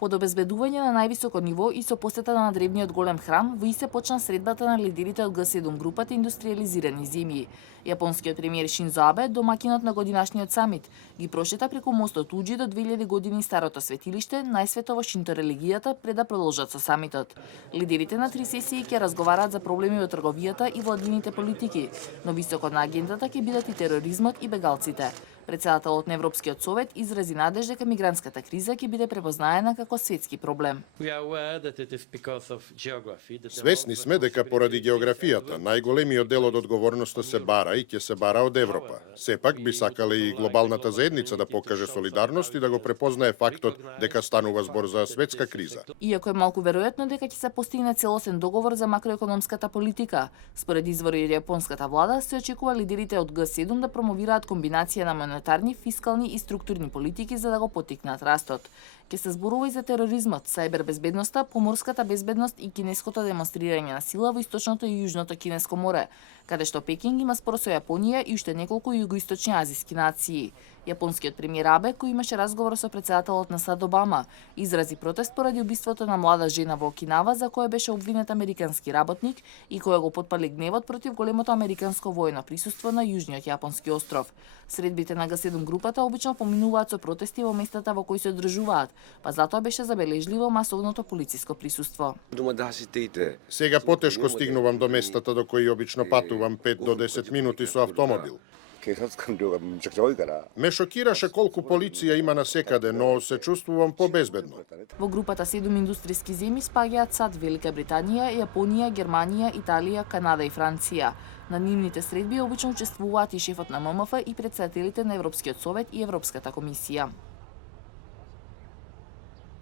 Под обезбедување на највисоко ниво и со посета на древниот голем храм, во се почна средбата на лидерите од Г7 групата индустриализирани земји. Јапонскиот премиер Шинзо Абе, домакинот на годинашниот самит, ги прошета преку мостот Уџи до 2000 години старото светилиште, најсвето во шинто-религијата, пред да продолжат со самитот. Лидерите на три сесии ќе разговараат за проблеми во трговијата и владините политики, но високо на агендата ќе бидат и тероризмот и бегалците. Председателот на Европскиот совет изрази надеж дека мигрантската криза ќе биде препознаена како светски проблем. Свесни сме дека поради географијата најголемиот дел од одговорноста се бара и ќе се бара од Европа. Сепак би сакале и глобалната заедница да покаже солидарност и да го препознае фактот дека станува збор за светска криза. Иако е малку веројатно дека ќе се постигне целосен договор за макроекономската политика, според извори од јапонската влада се очекува лидерите од Г7 да промовираат комбинација на монетарни, фискални и структурни политики за да го поттикнат растот. Ќе се зборува и за тероризмот, сајбер безбедноста, поморската безбедност и кинеското демонстрирање на сила во источното и јужното кинеско море, каде што Пекинг има спор со Јапонија и уште неколку југоисточни азиски нации. Јапонскиот премиер Абе, кој имаше разговор со председателот на САД Обама, изрази протест поради убиството на млада жена во Окинава за која беше обвинет американски работник и која го потпали гневот против големото американско воено присуство на јужниот јапонски остров. Средбите на Г7 групата обично поминуваат со протести во местата во кои се одржуваат, па затоа беше забележливо масовното полициско присуство. Сега потешко стигнувам до местата до кои обично патувам 5 до 10 минути со автомобил. Ме шокираше колку полиција има насекаде, но се чувствувам побезбедно. Во групата 7 индустријски земји спаѓаат САД, Велика Британија, Јапонија, Германија, Италија, Канада и Франција. На нивните средби обично учествуваат и шефот на ММФ и председателите на Европскиот совет и Европската комисија.